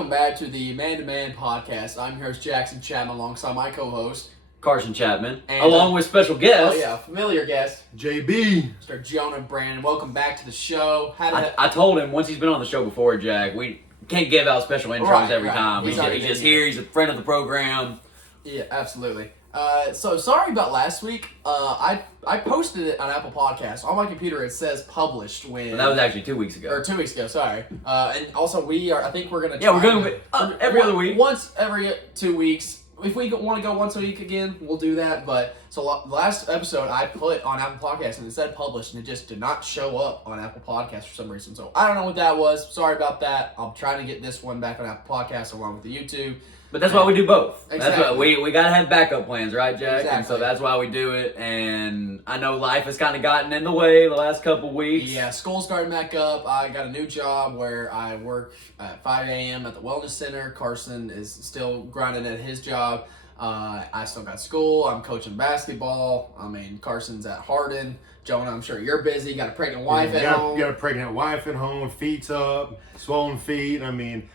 welcome back to the Man2Man podcast. I'm your host Jackson Chapman alongside my co-host Carson Chapman, and, along with special guest. Oh yeah, familiar guest JB. Mr. Jonah Brandon. Welcome back to the show. I told him once he's been on the show before, Jack, we can't give out special intros every time. He's just here. He's a friend of the program. Yeah, absolutely. So sorry about last week. I posted it on Apple Podcasts. On my computer it says published when... That was actually 2 weeks ago. Or 2 weeks ago, sorry. And also I think we're going to... Yeah, we're going to every other week. Once every 2 weeks. If we want to go once a week again, we'll do that. But so last episode I put on Apple Podcasts and it said published and it just did not show up on Apple Podcasts for some reason. So I don't know what that was. Sorry about that. I'm trying to get this one back on Apple Podcasts along with the YouTube. But that's why we do both. Exactly. That's why we got to have backup plans, right, Jack? Exactly. And so that's why we do it. And I know life has kind of gotten in the way the last couple weeks. Yeah, school's starting back up. I got a new job where I work at 5 a.m. at the Wellness Center. Carson is still grinding at his job. I still got school. I'm coaching basketball. I mean, Carson's at Hardin. Jonah, I'm sure you're busy. Got a pregnant wife at home. You got a pregnant wife at home, feet's up, swollen feet. I mean,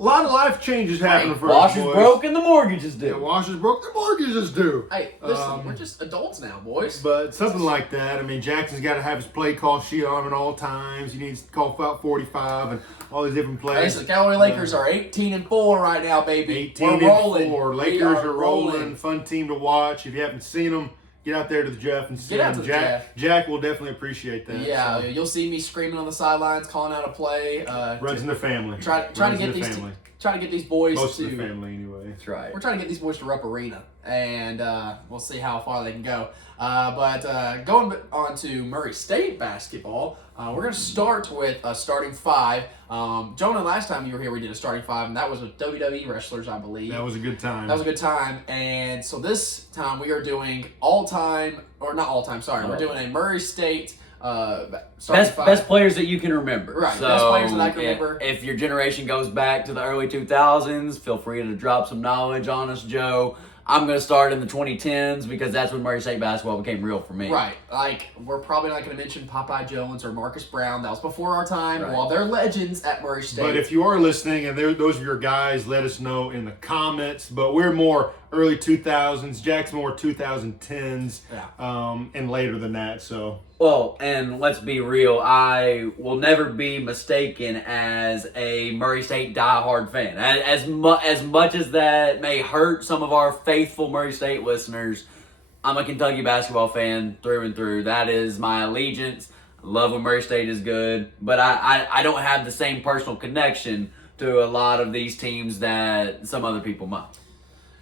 a lot of life changes happening for us, Wash is boys. broke and the mortgage is due. Yeah, wash is broke, the mortgage is due. Hey, listen, we're just adults now, boys. But something like that. I mean, Jackson's got to have his play call sheet on at all times. He needs to call out 45 and all these different plays. Hey, so the Callaway Lakers are 18-4 right now, baby. 18-4. Lakers are rolling. Fun team to watch. If you haven't seen them, get out there to the Jeff and see Get out them. to the Jeff. Jack will definitely appreciate that. Yeah, so. you'll see me screaming on the sidelines, calling out a play. Runs in the family. Trying to get these boys Most to of the family, anyway. That's right. We're trying to get these boys to Rupp Arena, and we'll see how far they can go. But going on to Murray State basketball, we're going to start with a starting five. Jonah, last time you were here, we did a starting five, and that was with WWE wrestlers, I believe. That was a good time. And so this time we are doing we're doing a Murray State starting five. Best players that you can remember. Right, so best players that I can remember. If your generation goes back to the early 2000s, feel free to drop some knowledge on us, Joe. I'm going to start in the 2010s because that's when Murray State basketball became real for me. Right. Like, we're probably not going to mention Popeye Jones or Marcus Brown. That was before our time. Right. Well, they're legends at Murray State. But if you are listening and those of your guys, let us know in the comments. But we're more early 2000s. Jack's more 2010s and later than that. So. Well, and let's be real, I will never be mistaken as a Murray State diehard fan. As much as that may hurt some of our faithful Murray State listeners, I'm a Kentucky basketball fan through and through. That is my allegiance. I love when Murray State is good, but I don't have the same personal connection to a lot of these teams that some other people might.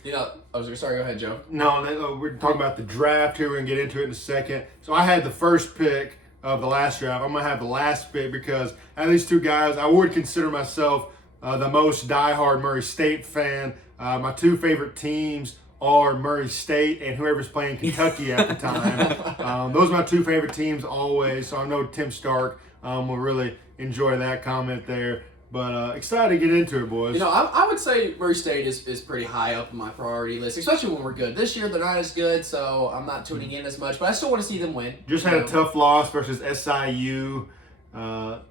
You know, sorry, go ahead, Joe. No, we're talking about the draft here. We're going to get into it in a second. So I had the first pick of the last draft. I'm going to have the last pick because out of these two guys, I would consider myself the most diehard Murray State fan. My two favorite teams are Murray State and whoever's playing Kentucky at the time. Those are my two favorite teams always. So I know Tim Stark will really enjoy that comment there. But excited to get into it, boys. You know, I would say Murray State is pretty high up on my priority list, especially when we're good. This year, they're not as good, so I'm not tuning in as much. But I still want to see them win. Just had a tough loss versus SIU. Held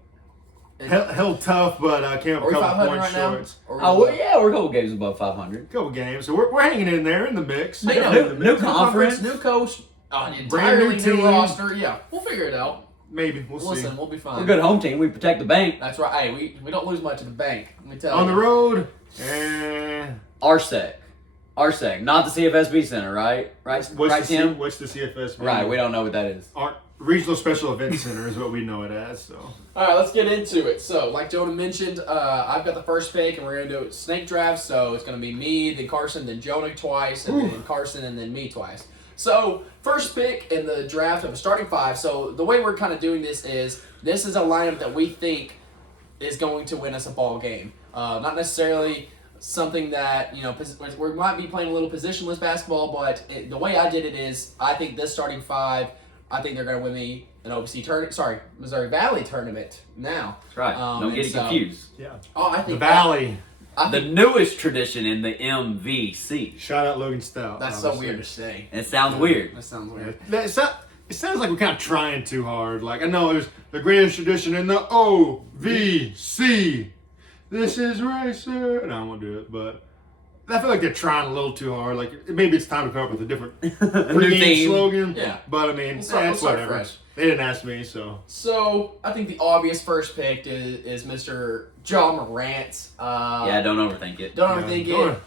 tough, but came up a couple points short. We're a couple games above 500. Couple games, so we're hanging in there in the mix. New conference, new coach, brand new team roster. Yeah, we'll figure it out. Maybe we'll see. Listen, we'll be fine. We're a good home team. We protect the bank. That's right. Hey, we don't lose much at the bank. Let me tell you. On the road, RSEC, not the CFSB Center, right? Tim? What's the CFSB? Right, we don't know what that is. Regional Special Events Center is what we know it as. So. All right, let's get into it. So, like Jonah mentioned, I've got the first pick, and we're going to do a snake draft. So, it's going to be me, then Carson, then Jonah twice, and then Carson, and then me twice. So, first pick in the draft of a starting five. So, the way we're kind of doing this is a lineup that we think is going to win us a ball game. Not necessarily something that, we might be playing a little positionless basketball, but the way I did it is I think this starting five, I think they're going to win me an Missouri Valley tournament now. That's right. Don't get it confused. Yeah. Oh, I think the Valley. The newest tradition in the MVC. Shout out Logan Stout. That's so weird to say. It sounds weird. That sounds weird. It sounds like we're kind of trying too hard. Like, I know there's the greatest tradition in the OVC. This is racer. And I won't do it, but I feel like they're trying a little too hard. Like maybe it's time to come up with a different pregame slogan. Yeah. But I mean, Let's that's start whatever. fresh. They didn't ask me, so. So I think the obvious first pick is Mr. John Morant. Yeah, don't overthink it. Don't overthink Don't it.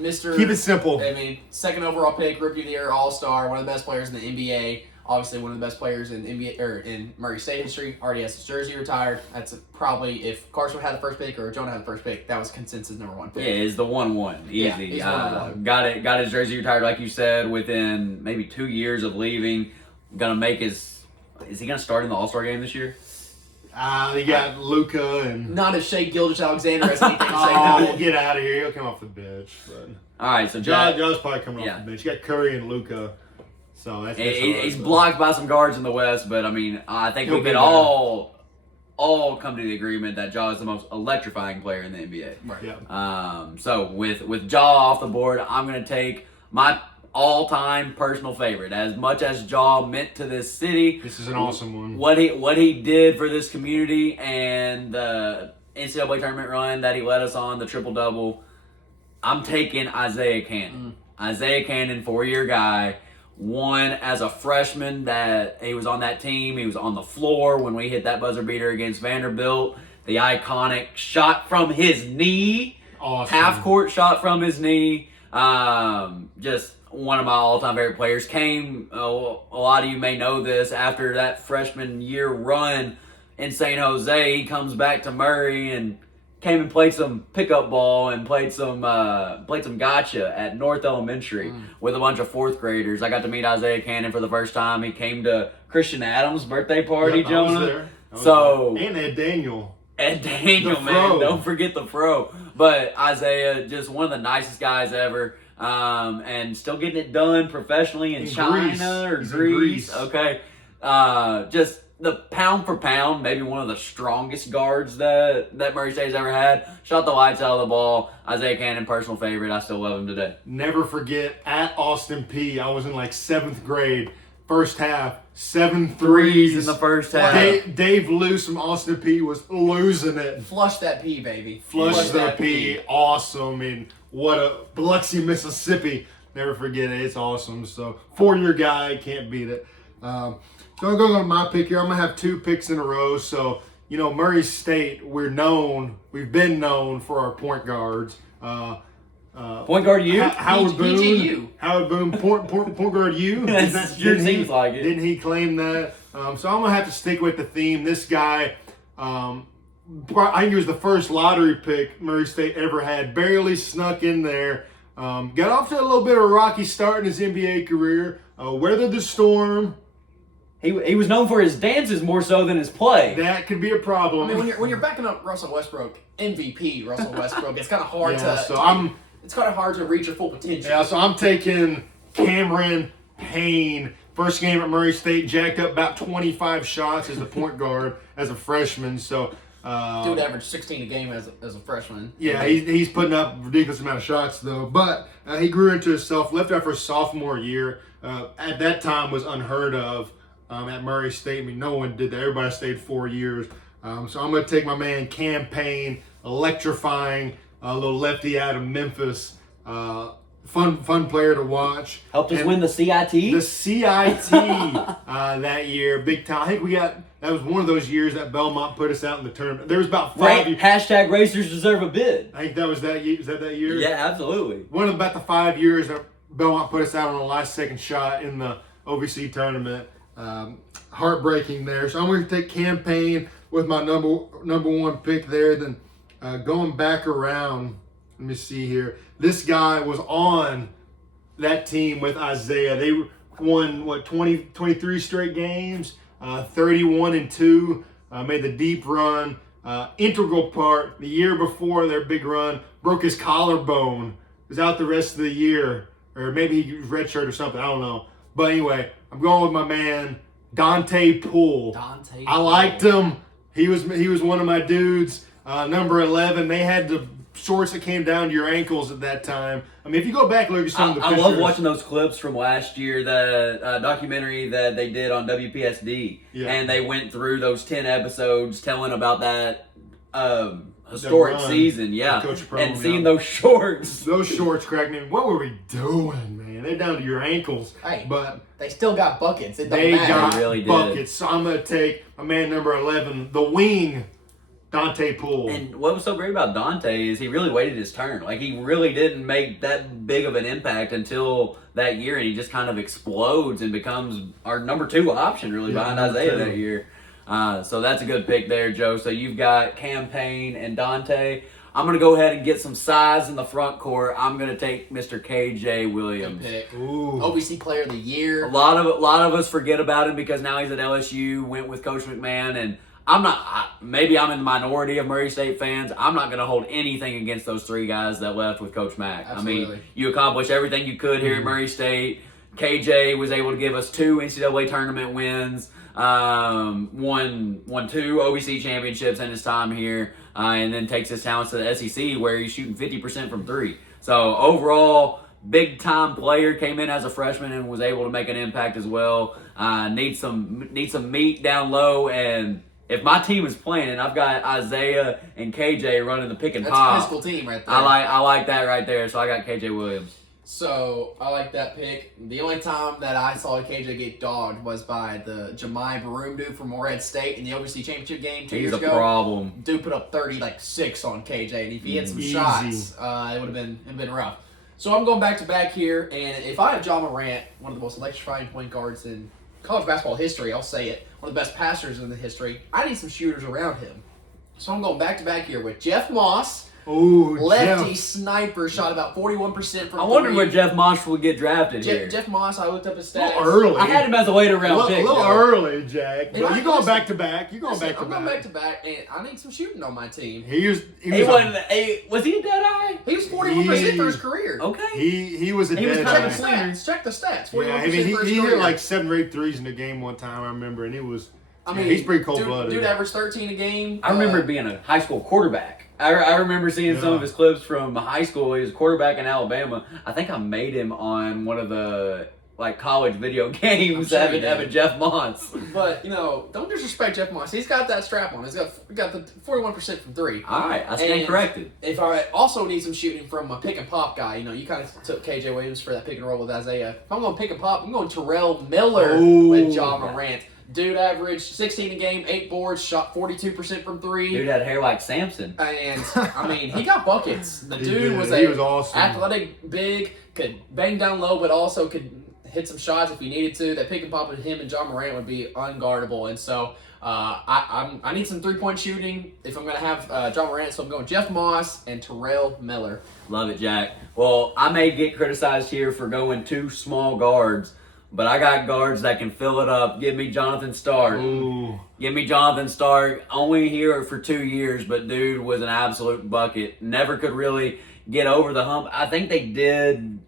Mr. Keep it simple. I mean, second overall pick, rookie of the year, all-star, one of the best players in the NBA. Obviously, one of the best players in NBA or in Murray State history. Already has his jersey retired. That's probably if Carson had the first pick or Jonah had the first pick, that was consensus number one pick. Yeah, it's the 1-1. Easy. Yeah, he's 1-1. Got his jersey retired, like you said, within maybe 2 years of leaving. Gonna make his. Is he gonna start in the All-Star game this year? They got Luca and. Not if Shea Gilgeous-Alexander has anything to say Oh, about it. get out of here. He'll come off the bench. But All right, so Jack. John's probably coming Yeah. off the bench. You got Curry and Luca. So that's He's blocked by some guards in the West, but I mean, I think He'll we be could there. all come to the agreement that Ja is the most electrifying player in the NBA. Right. Yeah. So with Ja off the board, I'm gonna take my all-time personal favorite. As much as Ja meant to this city, This is an awesome one. what he did for this community and the NCAA tournament run that he led us on, the triple-double, I'm taking Isaiah Cannon. Isaiah Cannon, 4-year guy, won as a freshman that he was on that team. He was on the floor when we hit that buzzer beater against Vanderbilt. The iconic shot from his knee, Awesome. half-court shot from his knee. Just one of my all-time favorite players. Came, a lot of you may know this, after that freshman year run in San Jose, he comes back to Murray and came and played some pickup ball and played some gotcha at North Elementary with a bunch of fourth graders. I got to meet Isaiah Cannon for the first time. He came to Christian Adams' birthday party, Yep, I was Jonah. there. I was So there. And Ed Daniel. and Daniel, The man, fro. don't forget the fro. But Isaiah, just one of the nicest guys ever, and still getting it done professionally in China Greece. or He's in Greece. Greece. Okay, just the pound for pound, maybe one of the strongest guards that Murray State's ever had. Shot the lights out of the ball. Isaiah Cannon, personal favorite. I still love him today. Never forget, at Austin P, I was in like 7th grade. First half, 7 threes In the first half. Dave Luce from Austin P was losing it. Flush that P, baby. Flush the P, awesome. And what a Biloxi, Mississippi. Never forget it. It's awesome. So 4-year guy, can't beat it. So I'm going to go to my pick here. I'm going to have 2 picks in a row. So, you know, Murray State, we've been known for our point guards. Point guard, you? Howard Boone. PGU. Howard Boone, point guard you. Sure seems like it. Didn't he claim that? So I'm going to have to stick with the theme. This guy, I think he was the first lottery pick Murray State ever had. Barely snuck in there. Got off to a little bit of a rocky start in his NBA career. Weathered the storm. He was known for his dances more so than his play. That could be a problem. I mean, when you're backing up Russell Westbrook, MVP Russell Westbrook, it's kind of hard it's kind of hard to reach your full potential. So I'm taking Cameron Payne. First game at Murray State, jacked up about 25 shots as the point guard as a freshman. So Dude averaged 16 a game as a freshman. yeah, he's putting up a ridiculous amount of shots though. But he grew into himself. Left after his sophomore year. At that time was unheard of at Murray State. I mean, no one did that. Everybody stayed 4 years. So I'm going to take my man Cam Payne, electrifying, a little lefty out of Memphis. Fun player to watch. Helped us And win the CIT. the CIT that year, big time. I think that was one of those years that Belmont put us out in the tournament. There was about 5 years. Hashtag racers deserve a bid. I think that was that year. Is that year? Yeah, absolutely. One of about the 5 years that Belmont put us out on the last second shot in the OVC tournament. Heartbreaking there. So I'm going to take Cam Payne with my number 1 pick there. Then going back around, let me see here. This guy was on that team with Isaiah. They won 23 straight games, 31-2. Made the deep run. Integral part the year before their big run, broke his collarbone. Was out the rest of the year, or maybe he was redshirt or something. I don't know. But anyway, I'm going with my man Dante Poole. I liked him. He was one of my dudes. Number 11. They had the shorts that came down to your ankles at that time. I mean, if you go back and look at some of the I pictures. love watching those clips from last year, the documentary that they did on WPSD. Yeah. And they went through those 10 episodes telling about that historic run season, yeah. with Coach Pro, And seeing yeah. those shorts. Those shorts cracked me. What were we doing, man? They're down to your ankles. Hey, but they still got buckets. It don't they matter. got They really did. buckets. So I'm going to take my man number 11, the wing, Dante Poole. And what was so great about Dante is he really waited his turn. Like, he really didn't make that big of an impact until that year, and he just kind of explodes and becomes our number 2 option, really, behind number Isaiah 2. that year. So that's a good pick there, Joe. So you've got Campaign and Dante. I'm going to go ahead and get some size in the front court. I'm going to take Mr. KJ Williams. Good pick. Ooh. OVC Player of the Year. A lot of us forget about him because now he's at LSU, went with Coach McMahon, and maybe I'm in the minority of Murray State fans. I'm not going to hold anything against those 3 guys that left with Coach Mack. Absolutely. I mean, you accomplished everything you could here at Murray State. KJ was able to give us 2 NCAA tournament wins, won 2 OVC championships in his time here, and then takes his talents to the SEC where he's shooting 50% from 3. So overall, big time player, came in as a freshman and was able to make an impact as well. Needs some meat down low, and if my team is playing and I've got Isaiah and KJ running the pick and That's pop, a physical team right there. I like that right there. So I got KJ Williams. So, I like that pick. The only time that I saw KJ get dogged was by the Jemai Baroom dude from Morehead State in the OVC Championship game 2 He's years a ago. problem. Dude put up 6 on KJ, and if he had some Easy. shots, it would have been rough. So I'm going back to back here, and if I have John Morant, one of the most electrifying point guards in college basketball history, I'll say it, one of the best passers in the history, I need some shooters around him. So I'm going back to back here with Jeff Moss. Ooh, Lefty Jeff. sniper, shot about 41% from I wondered 3. where Jeff Moss would get drafted here. Jeff Moss, I looked up his A stats. little early. I had him as a later A round little, pick. little Joe. early, Jack. And But I- you're going listen, back to back. You're going Listen, back to I'm going back. back to back, and I need some shooting on my team. He was Was he a dead eye? He was 41% for his career. Okay. he was a He was dead kind eye. of clean. Check the stats. 41% Yeah, I mean, for his he career. hit like 7 or 8 threes in the game one time, I remember, and it was. I mean, he's pretty cold-blooded. Dude averaged 13 a game. I remember being a high school quarterback. I remember seeing some of his clips from high school. He was quarterback in Alabama. I think I made him on one of the college video games sure you having did. Jeff Moss. But, don't disrespect Jeff Moss. He's got that strap on. He's got the 41% from 3. All right, I stand And corrected. If I also need some shooting from a pick and pop guy, you kind of took KJ Williams for that pick and roll with Isaiah. If I'm going pick and pop, I'm going Terrell Miller Ooh. with John Morant. Dude averaged 16 a game, 8 boards, shot 42% from 3. Dude had hair like Samson. And I mean, he got buckets. The He dude did. was He was awesome. athletic, big, could bang down low, but also could hit some shots if he needed to. That pick and pop with him and John Morant would be unguardable. And so I need some 3-point shooting if I'm going to have John Morant. So I'm going Jeff Moss and Terrell Miller. Love it, Jack. Well, I may get criticized here for going 2 small guards, but I got guards that can fill it up. Give me Jonathan Stark. Ooh. Give me Jonathan Stark. Only here for 2 years, but dude was an absolute bucket. Never could really get over the hump. I think they did.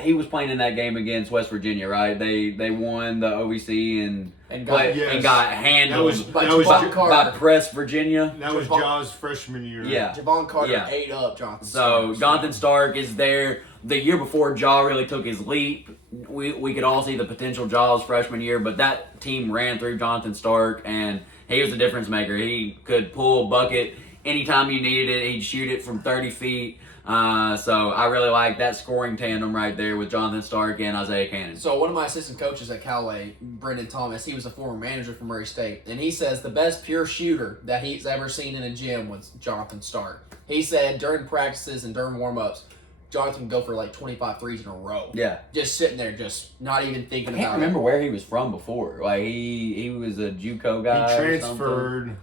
He was playing in that game against West Virginia, right? They won the OVC and got handled That was by Press Virginia. That was Javon- Jaws' freshman year. Yeah. Javon Carter Yeah. ate up Jonathan So Stark. Jonathan Stark is there. The year before Ja really took his leap, we could all see the potential Ja's freshman year, but that team ran through Jonathan Stark, and he was a difference maker. He could pull a bucket anytime you needed it. He'd shoot it from 30 feet. So I really like that scoring tandem right there with Jonathan Stark and Isaiah Cannon. So one of my assistant coaches at Callaway, Brendan Thomas, he was a former manager for Murray State, and he says the best pure shooter that he's ever seen in a gym was Jonathan Stark. He said during practices and during warm-ups, Jonathan would go for like 25 threes in a row. Yeah. Just sitting there, just not even thinking I about can't remember where he was from before. Like he was a JUCO guy. He or transferred.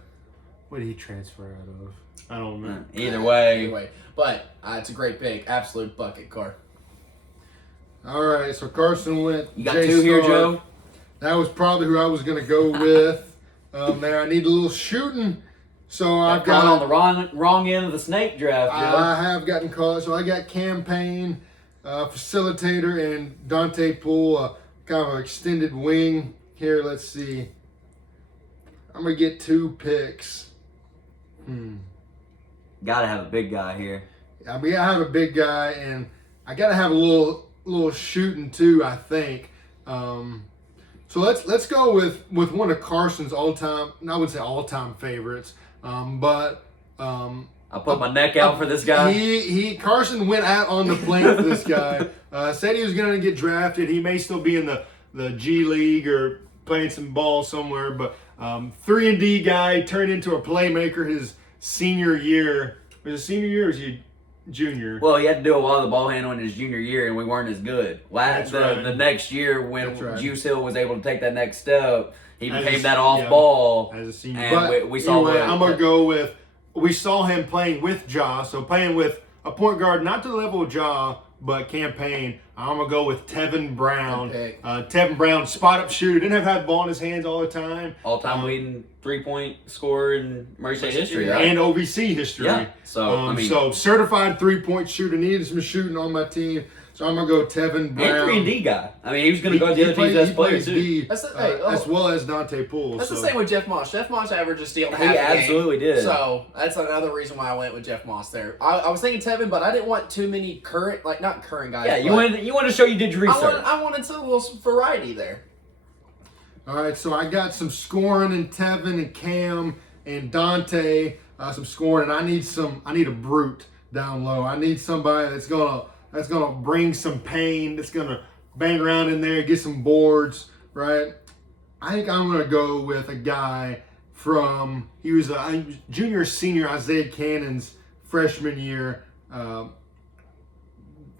What did he transfer out of? I don't know. something. Either it. way. Anyway, but it's a great pick. Absolute bucket car. All right, so Carson went. You got Jay 2 here, Stark. Joe? That was probably who I was going to go with. There, I need a little shooting. So I've Got got on the wrong end of the snake draft, Joe. I have gotten caught. So I got campaign, facilitator, and Dante Poole, kind of an extended wing. Here, let's see. I'm going to get 2 picks. Gotta have a big guy here. I mean, I have a big guy, and I got to have a little shooting too, I think. So let's go with one of Carson's all-time, I would say all-time favorites, but I put my neck out for this guy. Carson went out on the plane for this guy. Said he was going to get drafted. He may still be in the G League or playing some ball somewhere. But 3-and-D guy turned into a playmaker his senior year. Was it senior year or was he junior? Well, he had to do a lot of the ball handling in his junior year, and we weren't as good. The next year, when Juice Hill was able to take that next step, he became that off-ball. As a senior. And we saw anyway, I'm going to go with, we saw him playing with Ja, so playing with a point guard, not to the level of Ja, but campaign. I'm going to go with Tevin Brown. Tevin Brown, spot-up shooter. Didn't have to have the ball in his hands all the time. All-time leading three-point scorer in Murray State history, right? And OVC history. Yeah. So, so certified three-point shooter. Needed some shooting on my team. So I'm going to go Tevin Brown. And 3-and-D guy. I mean, he was going to go the other team's best player, too. As well as Dante Poole. That's the same with Jeff Moss. Jeff Moss averaged a steal and a half. He absolutely did. So that's another reason why I went with Jeff Moss there. I was thinking Tevin, but I didn't want too many current, like not current guys. Yeah, you wanted to show you did your research. I wanted some little variety there. All right, so I got some scoring in Tevin and Cam and Dante. Some scoring, and I need a brute down low. I need somebody that's gonna bring some pain, that's gonna bang around in there, get some boards, right? I think I'm gonna go with a guy from, he was a junior senior Isaiah Cannon's freshman year.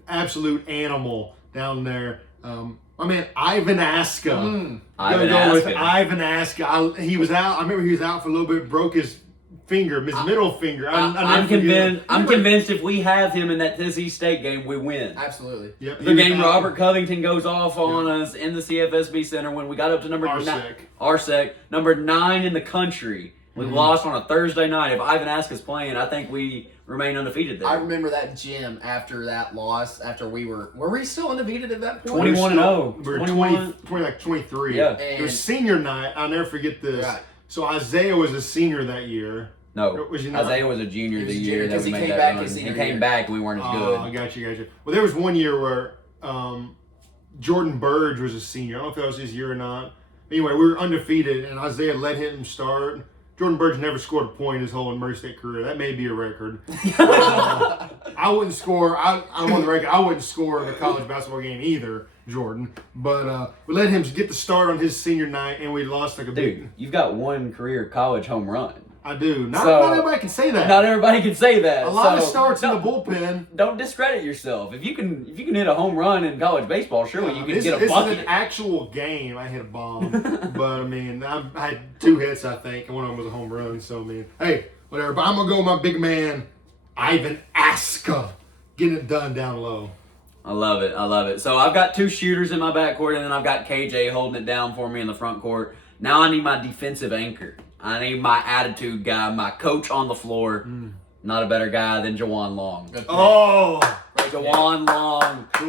Absolute animal down there. My man Ivan Aska. Ivan Aska. He was out. I remember he was out for a little bit, broke his finger, his middle finger. I'm convinced if we have him in that Tennessee State game, we win. Absolutely. Yep, the game Robert Covington goes off on us in the CFSB Center when we got up to number 9. RSEC, number 9 in the country. We lost on a Thursday night. If Ivan Aska's playing, I think we remain undefeated there. I remember that gym after that loss. After were we still undefeated at that point? 21-0. We were 23. Yeah. It was senior night. I'll never forget this. Right. So Isaiah was a senior that year. No, Isaiah was a junior the year that we made that run. He came back and we weren't as good. I got you. Well, there was one year where Jordan Burge was a senior. I don't know if that was his year or not. Anyway, we were undefeated, and Isaiah let him start. Jordan Burge never scored a point his whole Murray State career. That may be a record. I wouldn't score. I'm on the record. I wouldn't score in a college basketball game either, Jordan. But we let him get the start on his senior night, and we lost like a Dude, you've got one career college home run. I do. Not everybody can say that. Not everybody can say that. A lot of starts in the bullpen. Don't discredit yourself. If you can hit a home run in college baseball, surely you can get a bucket. This is an actual game. I hit a bomb. But, I mean, I had 2 hits, I think, and one of them was a home run. So, I mean, hey, whatever. But I'm going to go with my big man, Ivan Aska, getting it done down low. I love it. So, I've got 2 shooters in my backcourt, and then I've got KJ holding it down for me in the front court. Now I need my defensive anchor. I need my attitude guy, my coach on the floor. Not a better guy than Jawan Long. Jawan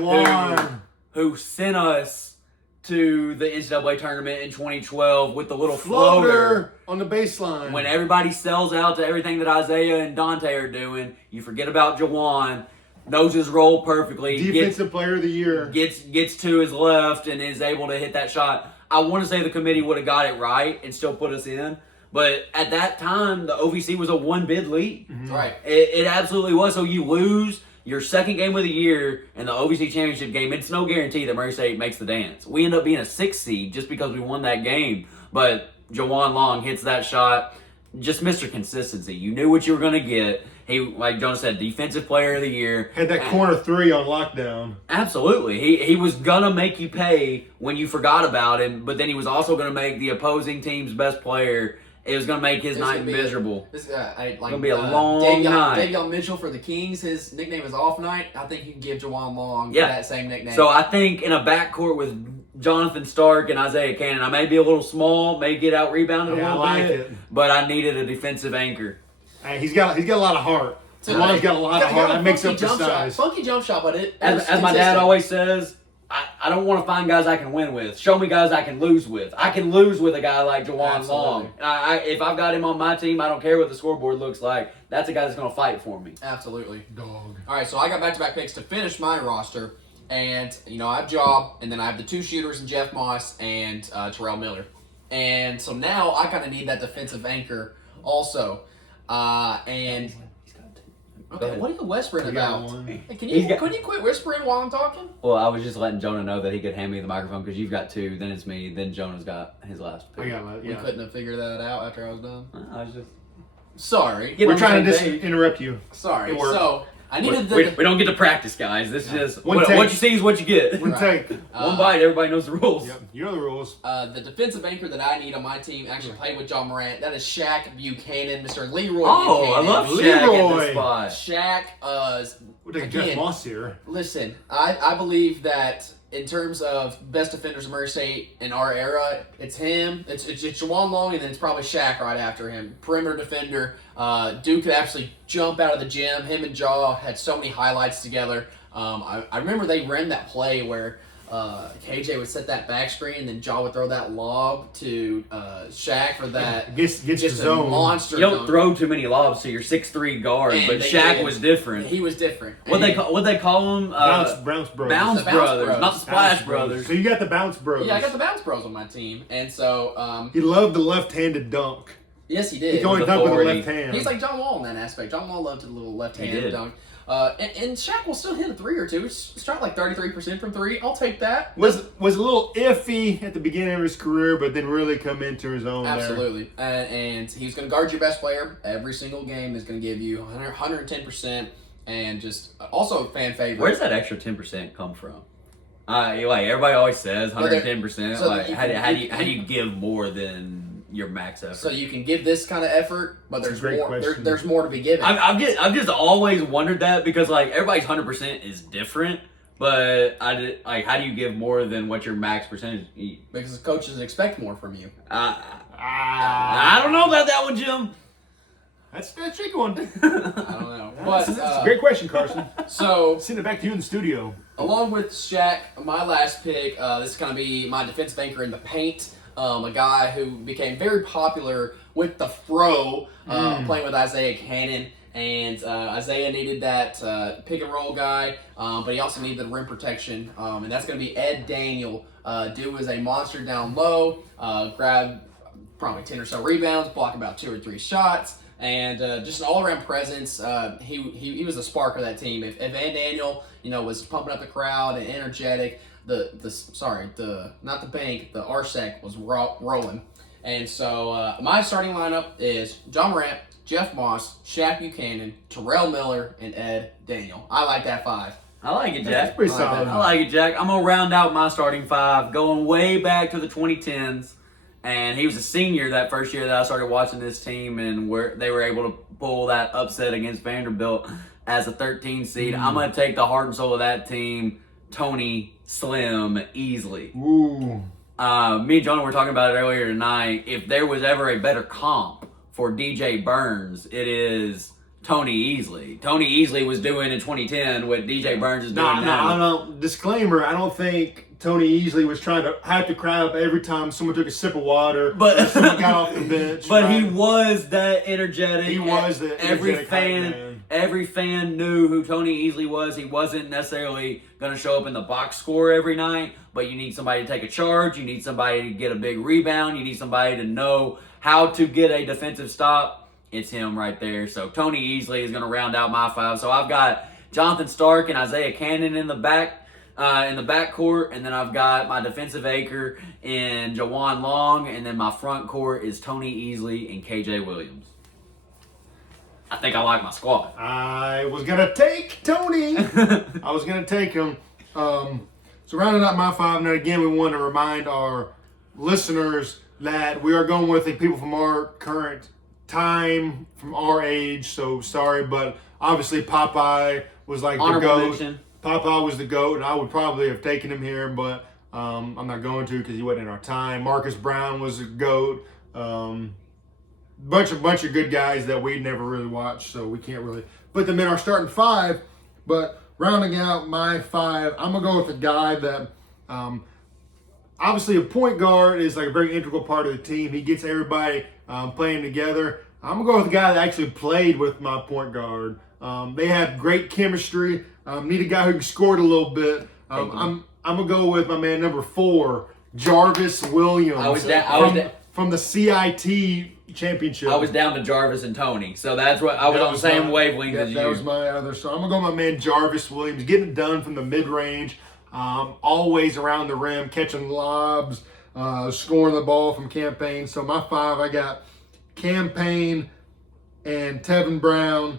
Long, who sent us to the NCAA tournament in 2012 with the little floater on the baseline. When everybody sells out to everything that Isaiah and Dante are doing, you forget about Jawan. Knows his role perfectly. Defensive player of the year. Gets to his left and is able to hit that shot. I want to say the committee would have got it right and still put us in. But at that time, the OVC was a 1-bid league. Right. It absolutely was. So you lose your second game of the year in the OVC championship game. It's no guarantee that Murray State makes the dance. We end up being a 6th seed just because we won that game. But Jawan Long hits that shot. Just Mr. Consistency. You knew what you were going to get. He, like Jonas said, defensive player of the year. Had that corner 3 on lockdown. Absolutely. He was going to make you pay when you forgot about him, but then he was also going to make the opposing team's best player. It was going to make his night miserable. It's going to be a long night. Davion Mitchell for the Kings, his nickname is Off Night. I think you can give Jawan Long that same nickname. So I think in a backcourt with Jonathan Stark and Isaiah Cannon, I may be a little small, may get out-rebounded a little bit, but I needed a defensive anchor. Hey, he's got a lot of heart. Jawan's got a lot of heart. That makes up the size. Funky jump shot, but as my dad always says, I don't want to find guys I can win with. Show me guys I can lose with. I can lose with a guy like Jawan Long. If I've got him on my team, I don't care what the scoreboard looks like. That's a guy that's going to fight for me. Absolutely. Dog. All right, so I got back-to-back picks to finish my roster. And, I have Job, and then I have the 2 shooters in Jeff Moss and Terrell Miller. And so now I kind of need that defensive anchor also. And Okay, what are you whispering We got about? one. Hey, can you quit whispering while I'm talking? Well, I was just letting Jonah know that he could hand me the microphone because you've got two, then it's me, then Jonah's got his last pick. I got that. We Yeah. couldn't have figured that out after I was done. I was just... Sorry. Get We're on the trying to same page. interrupt you. Sorry. It worked. So I needed we the. don't get to practice, guys. This is just One what take. you see is what you get. One Right. take. One bite, everybody knows the rules. Yep. You know the rules. The defensive anchor that I need on my team actually played with John Morant. That is Shaq Buchanan, Mr. Leroy Oh, I Buchanan. love Shaq at Leroy. this spot. Shaq, We're taking Jeff again, Moss here. listen, I believe that in terms of best defenders of Murray State in our era, it's him, it's Jawan Long, and then it's probably Shaq right after him. Perimeter defender. Duke could actually jump out of the gym. Him and Jaw had so many highlights together. I remember they ran that play where KJ would set that back screen, and then Jaw would throw that lob to Shaq for that. Gets the Just a zone. monster. You don't dunk. throw too many lobs to your 6'3" guard, And but they Shaq did. was different. He was different. What And- they call him? Bounce Brothers. Bounce The Bounce Brothers, Bros. not the Splash Bounce Brothers. So you got the Bounce Bros. Yeah, I got the Bounce Bros on my team, and so He loved the left-handed dunk. yes, he He did. can only the dunk with the 40. left hand. He's like John Wall in that aspect. John Wall loved a little He left-handed did. dunk. And Shaq will still hit a three or two. Shot like 33% from three. I'll take that. was a little iffy at the beginning of his career, but then really come into his own. Absolutely. And he's going to guard your best player every single game. Is going to give you 110%, and just also a fan favorite. Where's that extra 10% come from? Like everybody always says, 110%. so Like you how can- do you give more than your max effort? So you can give this kind of effort, but That's a there's great more. question. There's more to be given. I've just always wondered that because like everybody's 100% is different, but like how do you give more than what your max percentage? Because coaches expect more from you. I don't know about that one, Jim. That's a tricky one. I don't know. But, That's a great question, Carson. So, Send it back to you in the studio. along with Shaq, my last pick, this is going to be my defensive anchor in the paint. A guy who became very popular with the Fro, playing with Isaiah Cannon. And Isaiah needed that pick and roll guy, but he also needed the rim protection. And that's going to be Ed Daniel. Dude was a monster down low, grab probably 10 or so rebounds, block about 2 or 3 shots, and just an all-around presence. He was the spark of that team. If Ed Daniel, was pumping up the crowd and energetic, the RSEC was rolling. And so my starting lineup is John Morant, Jeff Moss, Shaq Buchanan, Terrell Miller, and Ed Daniel. I like that 5. I like it, Jack. That's pretty I like solid. that. I like it, Jack. I'm gonna round out my starting 5, going way back to the 2010s. And he was a senior that first year that I started watching this team, and where they were able to pull that upset against Vanderbilt as a 13 seed. I'm gonna take the heart and soul of that team, Tony Slim Easley. Ooh. Me and Jonah were talking about it earlier tonight. If there was ever a better comp for DJ Burns, it is Tony Easley. Tony Easley was doing in 2010 what DJ Burns is doing now. No. Disclaimer, I don't think Tony Easley was trying to hype the crowd up every time someone took a sip of water But- or someone got off the bench. But he right? was that energetic. He was the every energetic hype fan. man. Every fan knew who Tony Easley was. He wasn't necessarily going to show up in the box score every night, but you need somebody to take a charge. You need somebody to get a big rebound. You need somebody to know how to get a defensive stop. It's him right there. So Tony Easley is going to round out my 5. So I've got Jonathan Stark and Isaiah Cannon in the backcourt, and then I've got my defensive anchor in Jawan Long, and then my front court is Tony Easley and KJ Williams. I think I like my squad. I was going to take Tony. I was going to take him. So rounding out my 5, and then again, we want to remind our listeners that we are going with the people from our current time, from our age. So sorry, but obviously Popeye was like Honorable the GOAT. mention. Popeye was the GOAT, and I would probably have taken him here, but I'm not going to because he wasn't in our time. Marcus Brown was a GOAT. Bunch of good guys that we never really watched, so we can't really put them in our starting 5. But rounding out my 5, I'm gonna go with a guy that obviously a point guard is like a very integral part of the team. He gets everybody playing together. I'm gonna go with a guy that actually played with my point guard. They have great chemistry. Need a guy who scored a little bit. I'm gonna go with my man number 4, Jarvis Williams. I was from the CIT championship. I was down to Jarvis and Tony, so that's what I was on the same wavelength as you. That was my other. So I'm gonna go with my man Jarvis Williams, getting it done from the mid range, always around the rim, catching lobs, scoring the ball from Campaign. So my 5, I got Campaign and Tevin Brown,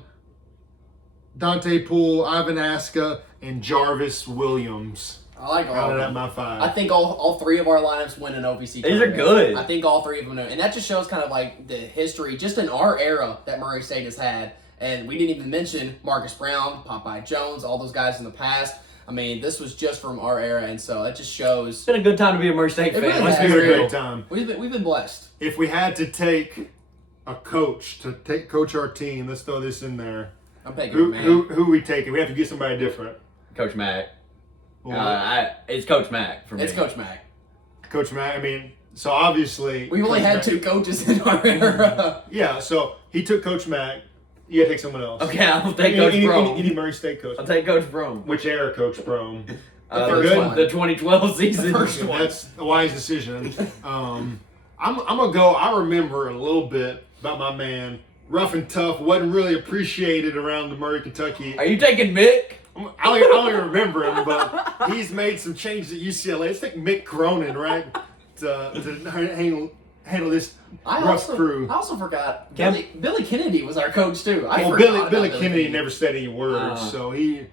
Dante Poole, Ivan Aska, and Jarvis Williams. I like all of them. My 5. I think all 3 of our lineups win an OVC. These are good. I think all 3 of them do. And that just shows kind of like the history, just in our era, that Murray State has had. And we didn't even mention Marcus Brown, Popeye Jones, all those guys in the past. I mean, this was just from our era, and so that just shows. It's been a good time to be a Murray State It fan. really Let's has. be It's been a real. great time. We've been blessed. If we had to take a coach to coach our team, let's throw this in there. I'm picking Who man. who we taking? We have to get somebody different. Coach Mack. Well, It's Coach Mack for me. It's Coach Mack. Coach Matt. I mean, so obviously We've only Coach had Mack- 2 coaches in our era. Yeah, so he took Coach Mack. You gotta take someone else. Okay, I'll take Coach Brome. Any Murray State coach. I'll take Coach Brome. Which era, Coach Brome? first good. one. The 2012 season. The first one. That's a wise decision. I'm gonna go. I remember a little bit about my man. Rough and tough, wasn't really appreciated around the Murray, Kentucky. Are you taking Mick? I don't even remember him, but he's made some changes at UCLA. Let's take Mick Cronin, right, to handle this rough crew. I also forgot Cam- Billy Kennedy was our coach too. Well, Billy Kennedy never said any words, so he.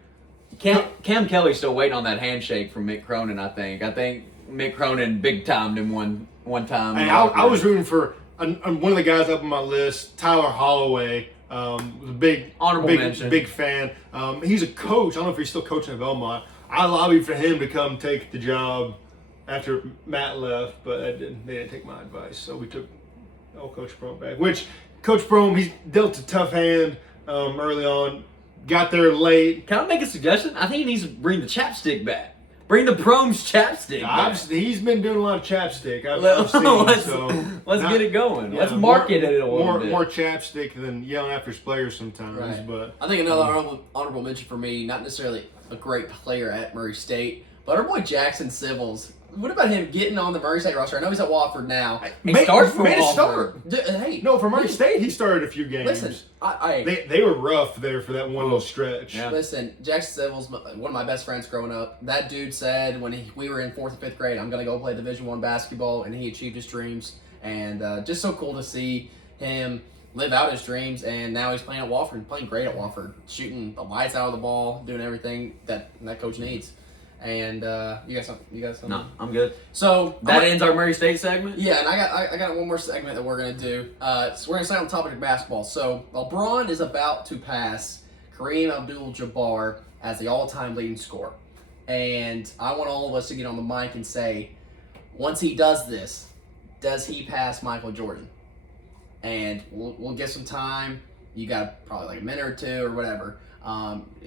Cam Kelly's still waiting on that handshake from Mick Cronin, I think. I think Mick Cronin big timed him one time. Hey, I was rooting for one of the guys up on my list, Tyler Holloway. Was a big Honorable mention. big fan. He's a coach. I don't know if he's still coaching at Belmont. I lobbied for him to come take the job after Matt left, but they didn't take my advice. So we took Coach Brome back. Which Coach Brome, he dealt a tough hand early on. Got there late. Can I make a suggestion? I think he needs to bring the chapstick back. Bring the Prome's chapstick back. He's been doing a lot of chapstick. I've seen. Let's get it going. Yeah, Let's market it a little bit. More chapstick than yelling after his players sometimes. Right. But I think another honorable mention for me, not necessarily a great player at Murray State, but our boy Jackson Civils. What about him getting on the Murray State roster? I know he's at Wofford now. He starts for made a Wofford. start. Hey, No, for Murray State, he started a few games. Listen, They were rough there for that one little stretch. Yeah. Listen, Jackson Civils, one of my best friends growing up. That dude said when we were in 4th and 5th grade, I'm gonna go play Division I basketball, and he achieved his dreams. And just so cool to see him live out his dreams. And now he's playing at Wofford, playing great at Wofford, shooting the lights out of the ball, doing everything that coach needs. And you guys something? No, I'm good. So That ends our Murray State segment? Yeah, and I got one more segment that we're gonna do. So we're gonna stay on the topic of basketball. So LeBron is about to pass Kareem Abdul-Jabbar as the all-time leading scorer, and I want all of us to get on the mic and say, once he does this, does he pass Michael Jordan? And we'll get some time. You got probably like a minute or two or whatever.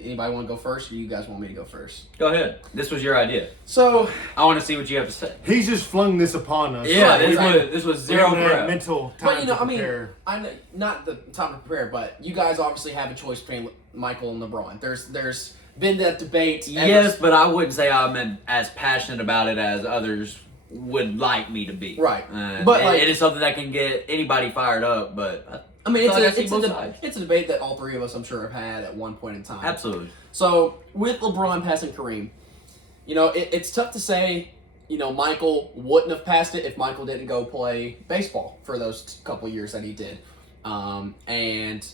Anybody want to go first, or you guys want me to go first? Go ahead. This was your idea. So I want to see what you have to say. He's just flung this upon us. Yeah, Right, this was We zero haven't had prep. mental time But to prepare. I know not the time to prepare, but you guys obviously have a choice between Michael and LeBron. There's been that debate. Yes, but I wouldn't say I'm as passionate about it as others would like me to be. Right. But it is something that can get anybody fired up, but I mean, I see both sides. it's a debate that all 3 of us, I'm sure, have had at one point in time. Absolutely. So with LeBron passing Kareem, it's tough to say. Michael wouldn't have passed it if Michael didn't go play baseball for those couple years that he did. And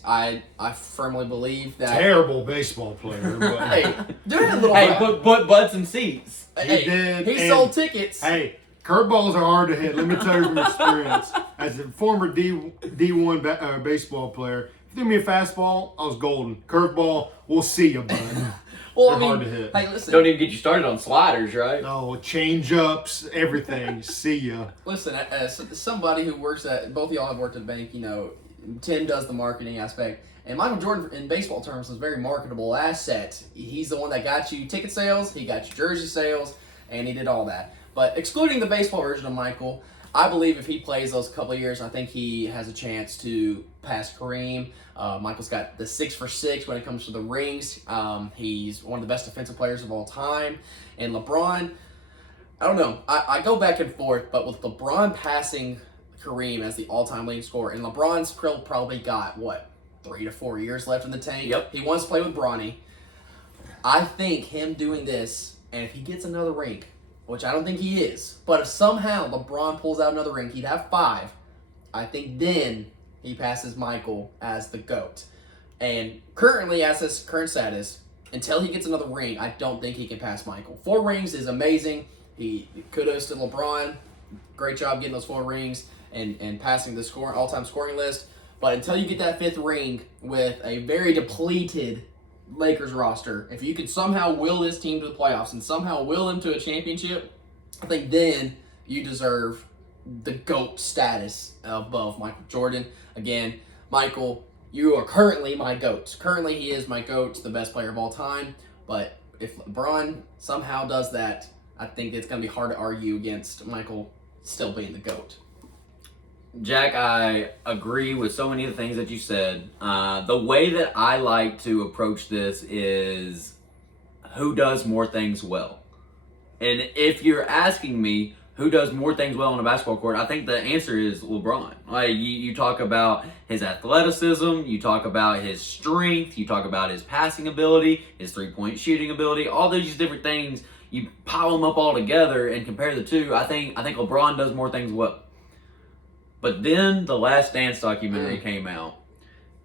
I firmly believe that. Terrible baseball player. But Hey, dude, a little. Hey, put butts in seats. Hey, did, He and- sold tickets. Hey, curveballs are hard to hit. Let me tell you from experience. As a former D1 baseball player, if you threw me a fastball, I was golden. Curveball, we'll see you, bud. Well, They're hard to hit. Hey, listen. Don't even get you started on sliders, right? Oh, change ups, everything. See ya. Listen, as somebody who works at, both of y'all have worked at a bank, Tim does the marketing aspect. And Michael Jordan, in baseball terms, was a very marketable asset. He's the one that got you ticket sales, he got you jersey sales, and he did all that. But excluding the baseball version of Michael, I believe if he plays those couple of years, I think he has a chance to pass Kareem. Michael's got the 6 for 6 when it comes to the rings. He's one of the best defensive players of all time. And LeBron, I don't know. I go back and forth, but with LeBron passing Kareem as the all-time leading scorer, and LeBron's probably got, 3 to 4 years left in the tank? Yep. He wants to play with Bronny. I think him doing this, and if he gets another ring, which I don't think he is, but if somehow LeBron pulls out another ring, he'd have 5. I think then he passes Michael as the GOAT. And currently, as his current status, until he gets another ring, I don't think he can pass Michael. 4 rings is amazing. Kudos to LeBron. Great job getting those 4 rings and passing the all-time scoring list. But until you get that 5th ring with a very depleted Lakers roster, if you could somehow will this team to the playoffs and somehow will them to a championship, I think then you deserve the GOAT status above Michael Jordan. Again, Michael, you are currently my GOAT. Currently, he is my GOAT, the best player of all time. But if LeBron somehow does that, I think it's going to be hard to argue against Michael still being the GOAT. Jack, I agree with so many of the things that you said. The way that I like to approach this is who does more things well. And if you're asking me who does more things well on a basketball court, I think the answer is LeBron. Like you talk about his athleticism, you talk about his strength, you talk about his passing ability, his three-point shooting ability, all these different things. You pile them up all together and compare the two. I think LeBron does more things well. But then the Last Dance documentary came out,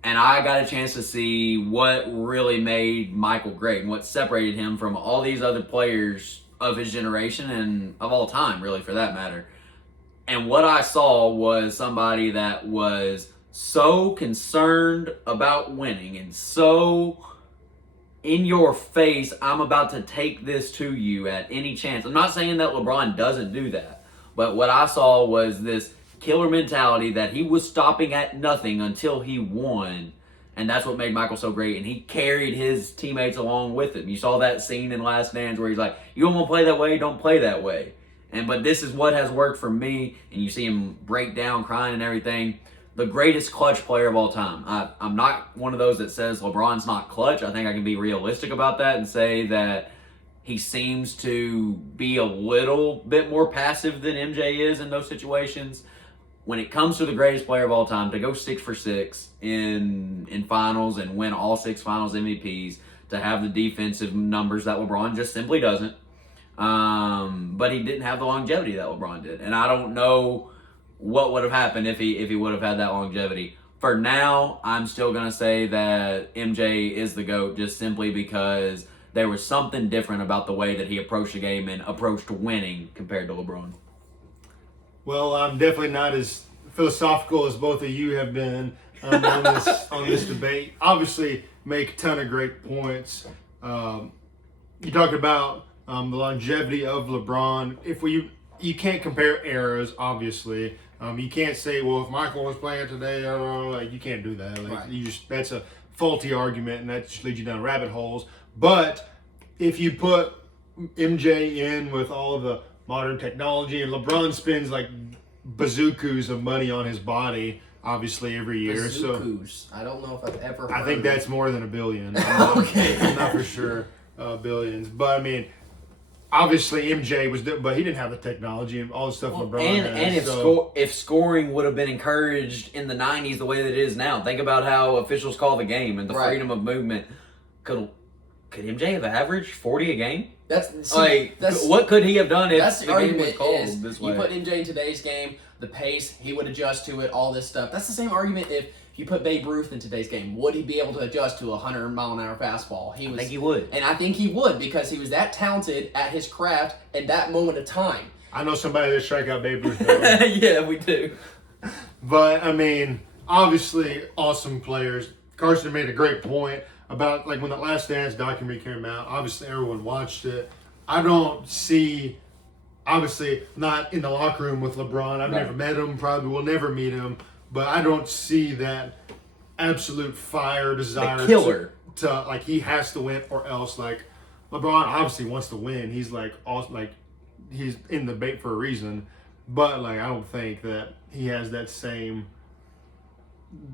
and I got a chance to see what really made Michael great and what separated him from all these other players of his generation and of all time, really, for that matter. And what I saw was somebody that was so concerned about winning and so in your face, I'm about to take this to you at any chance. I'm not saying that LeBron doesn't do that, but what I saw was this killer mentality that he was stopping at nothing until he won, and that's what made Michael so great, and he carried his teammates along with him. You saw that scene in Last Dance where he's like, you don't want to play that way, don't play that way. But this is what has worked for me, and you see him break down crying and everything. The greatest clutch player of all time. I'm not one of those that says LeBron's not clutch. I think I can be realistic about that and say that he seems to be a little bit more passive than MJ is in those situations. When it comes to the greatest player of all time, to go 6 for 6 in finals and win all 6 finals MVPs, to have the defensive numbers that LeBron just simply doesn't. But he didn't have the longevity that LeBron did. And I don't know what would have happened if he would have had that longevity. For now, I'm still going to say that MJ is the GOAT just simply because there was something different about the way that he approached the game and approached winning compared to LeBron. Well, I'm definitely not as philosophical as both of you have been on this debate. Obviously, make a ton of great points. You talked about the longevity of LeBron. You can't compare eras, obviously. You can't say, well, if Michael was playing today, you can't do that. Right. That's a faulty argument, and that just leads you down rabbit holes. But if you put MJ in with all of the modern technology, and LeBron spends like bazookas of money on his body, obviously, every year. Bazookas. So I don't know if I've ever heard I think that's more than $1 billion. Okay. I'm not for sure billions. But I mean, obviously MJ was, but he didn't have the technology and all the stuff LeBron has. And if scoring would have been encouraged in the 90s the way that it is now, think about how officials call the game and the freedom of movement. Could MJ have averaged 40 a game? What could he have done if the game was called this way? You put MJ in today's game, the pace, he would adjust to it, all this stuff. That's the same argument if you put Babe Ruth in today's game. Would he be able to adjust to a 100-mile-an-hour fastball? I think he would. And I think he would because he was that talented at his craft at that moment of time. I know somebody that strike out Babe Ruth. Yeah, we do. But, I mean, obviously, awesome players. Carson made a great point about, like, when the Last Dance documentary came out. Obviously, everyone watched it. I don't see, obviously, not in the locker room with LeBron. I've never met him, probably will never meet him. But I don't see that absolute fire, desire. The killer. To like, he has to win or else. Like, LeBron obviously wants to win. He's, like, also, like, he's in the debate for a reason. But, like, I don't think that he has that same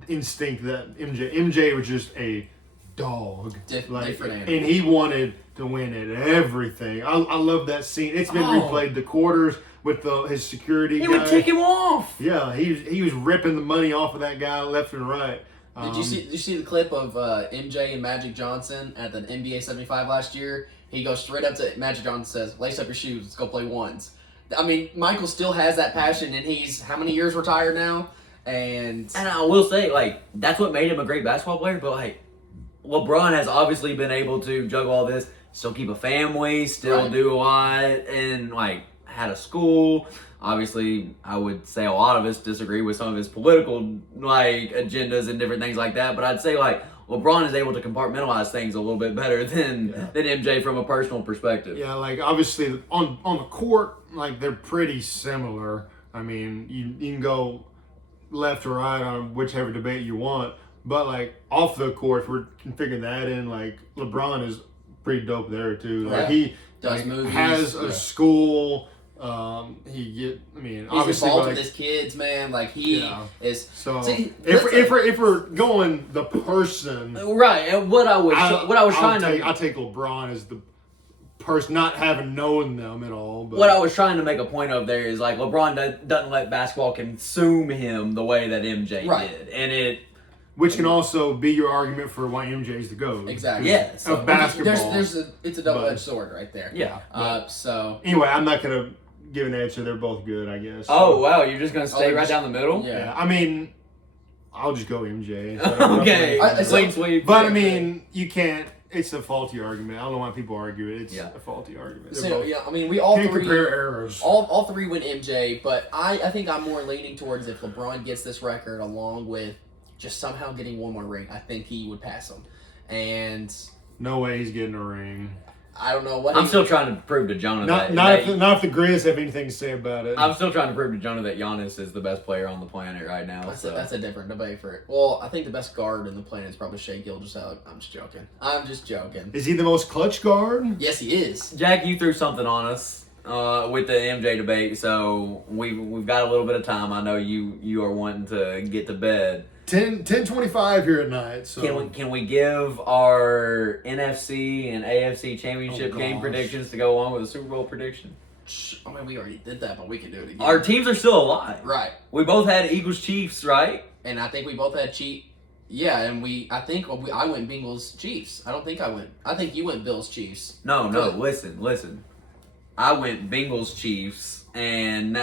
instinct that MJ was just a dog. Different animal. And he wanted to win at everything. I love that scene. It's been replayed. The quarters with his security He guy. would tick him off. Yeah, he was ripping the money off of that guy left and right. Did you see the clip of MJ and Magic Johnson at the NBA 75 last year? He goes straight up to Magic Johnson, says, "Lace up your shoes, let's go play ones." I mean, Michael still has that passion, and he's how many years retired now? And I will say, like, that's what made him a great basketball player. But like, LeBron has obviously been able to juggle all this, still keep a family, still Right. do a lot, and like had a school. Obviously, I would say a lot of us disagree with some of his political like agendas and different things like that. But I'd say like LeBron is able to compartmentalize things a little bit better than MJ from a personal perspective. Yeah, like obviously on the court, like they're pretty similar. I mean, you can go left or right on whichever debate you want, but like off the court, if we're configuring that in, like LeBron is pretty dope there too. Like Yeah. he Does like, movies, has a yeah. school. He's obviously involved like, with his kids, man. Like he Yeah. is. so See, if we're going the person, Right. And what I was trying to I'll take LeBron as the person, not having known them at all. But what I was trying to make a point of there is like LeBron doesn't let basketball consume him the way that MJ Right. did, and it. which can also be your argument for why MJ's the GOAT. Exactly. Yeah, so- Of basketball. It's a double-edged sword right there. Yeah. So Anyway, I'm not gonna give an answer. They're both good, I guess. Oh wow, you're just gonna stay Oh, right just- down the middle? yeah. Yeah, I mean, I'll just go MJ. Okay. I- Clean sweep. But I mean, you can't. It's a faulty argument. I don't know why people argue it. It's Yeah. a faulty argument. So yeah, I mean, we all Can't three compare errors. all three went MJ, but I think I'm more leaning towards if LeBron gets this record along with just somehow getting one more ring, I think he would pass him. And No way he's getting a ring. I don't know what I'm still trying to prove to Jonah Not if the Grizz have anything to say about it. I'm still trying to prove to Jonah that Giannis is the best player on the planet right now. that's a different debate for it. Well, I think the best guard in the planet is probably Shea Gilgeous-Alexander. I'm just joking. Is he the most clutch guard? Yes, he is. Jack, you threw something on us with the MJ debate, so we've got a little bit of time. I know you are wanting to get to bed. 10:25 here at night. So Can we give our NFC and AFC championship game gosh. predictions to go along with the Super Bowl prediction? I mean, we already did that, but we can do it again. Our teams are still alive. Right. We both had Eagles Chiefs, right? And I think we both had Yeah, and I went Bengals Chiefs. I think you went Bills Chiefs. No, Good. listen. I went Bengals Chiefs, and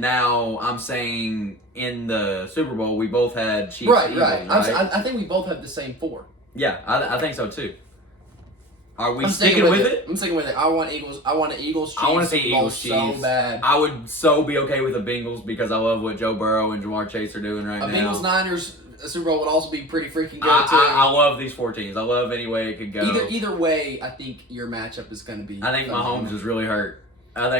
now I'm saying in the Super Bowl we both had Chiefs. Right, Eagles, right. I think we both have the same 4. Yeah, I think so too. Are we I'm sticking with it? I'm sticking with it. I want Eagles. I want an Eagles Chiefs. I want to see Super Bowl Eagles Chiefs so bad. I would so be okay with the Bengals because I love what Joe Burrow and Jamar Chase are doing right A now. Bengals Niners Super Bowl would also be pretty freaking good too. I love these 4 teams. I love any way it could go. Either way, I think your matchup is going to be. I think Mahomes is really hurt. I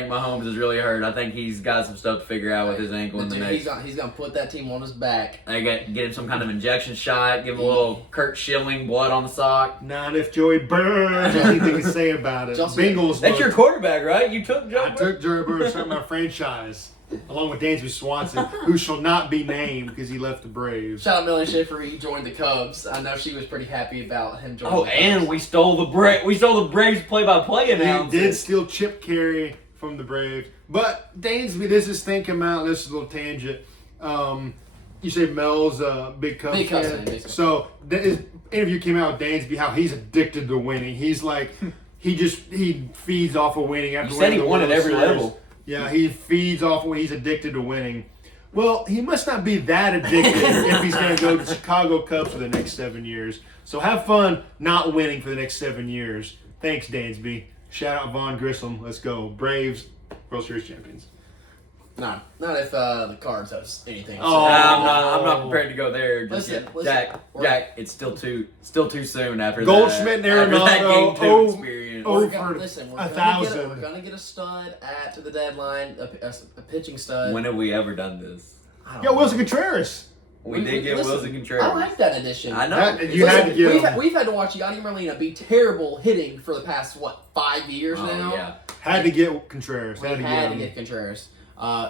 think he's got some stuff to figure out with his ankle in the next. He's gonna put that team on his back. They get him some kind of injection shot, give him a little Kurt Schilling blood on the sock. not if Joey Burrow has anything to say about it. Just- Bengals. That's your quarterback, right? You took Joe I took Joey Burrow to start my franchise, along with Dansby Swanson, who shall not be named because he left the Braves. Shout out Millie Schaefer. He joined the Cubs. I know she was pretty happy about him joining. Oh, the and Cubs. we stole the Braves play-by-play He announcement. did steal Chip Carey from the Braves. But Dansby, this is thinking about, this is a little tangent. You say Mel's big Cubs Big Cubs fan. fan, basically. So his interview came out with Dansby, how he's addicted to winning. He's like, he feeds off of winning. After You said winning he the won at World every Series. level. Yeah, he feeds off of he's addicted to winning. Well, he must not be that addicted if he's going to go to Chicago Cubs for the next 7 years. So have fun not winning for the next 7 years. Thanks, Dansby. Shout out Vaughn Grissom. Let's go. Braves, World Series champions. No, not if the Cards have anything. to say. Oh. I'm not prepared to go there just Listen, yet. listen. Jack, it's still too soon after Goldschmidt that. and After that Arenado, game 2 oh, experience. oh, We're for gonna, listen, we're 1,000. We're gonna get a stud at the deadline, a pitching stud. When have we ever done this? I don't Yo, know. Wilson Contreras. We did get listen, Wilson Contreras. I like that addition. I know. You had to get him. we've had to watch Yadier Molina be terrible hitting for the past 5 years Oh, now. yeah. Had to get Contreras. We Had to had get to him. get Contreras.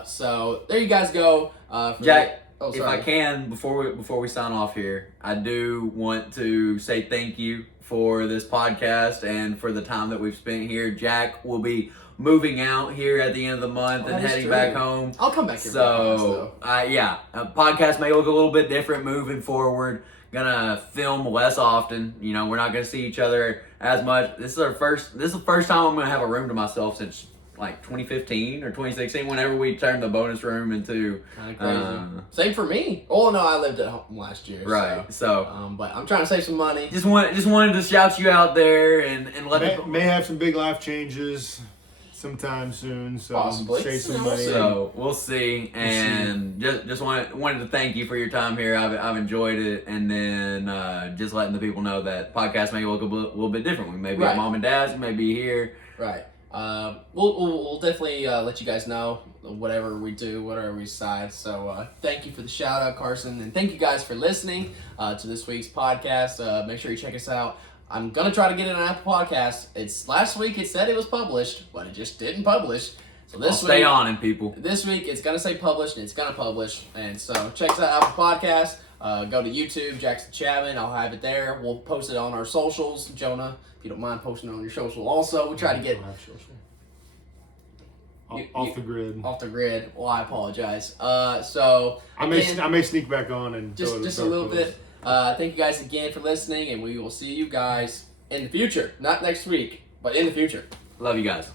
So there you guys go. For Jack, oh, if sorry. I can, before we sign off here, I do want to say thank you for this podcast and for the time that we've spent here. Jack will be moving out here at the end of the month and heading back home. I'll come back here. So, podcast may look a little bit different moving forward. Gonna film less often. You know, we're not gonna see each other as much. This is the first time I'm gonna have a room to myself since like 2015 or 2016. Whenever we turned the bonus room into kind of crazy. Same for me. Oh no, I lived at home last year. Right. So, but I'm trying to save some money. Just wanted to shout you out there and let may have some big life changes sometime soon, so possibly save some money. So we'll see, and just wanted to thank you for your time here. I've enjoyed it, and then just letting the people know that podcast may look a little bit different. We may be at mom and dad's, we may be here. Right. We'll definitely let you guys know whatever we do, whatever we decide. So thank you for the shout out, Carson, and thank you guys for listening to this week's podcast. Make sure you check us out. I'm gonna try to get it on Apple Podcasts. It's last week it said it was published, but it just didn't publish. So this week, stay on it, people. This week it's gonna say published and it's gonna publish. And so check us out Apple Podcasts. Go to YouTube, Jackson Chapman. I'll have it there. We'll post it on our socials. Jonah, if you don't mind posting it on your social also. We try to get off the grid. Off the grid. Well, I apologize. So I may sneak back on and just a little bit. Thank you guys again for listening, and we will see you guys in the future. Not next week, but in the future. Love you guys.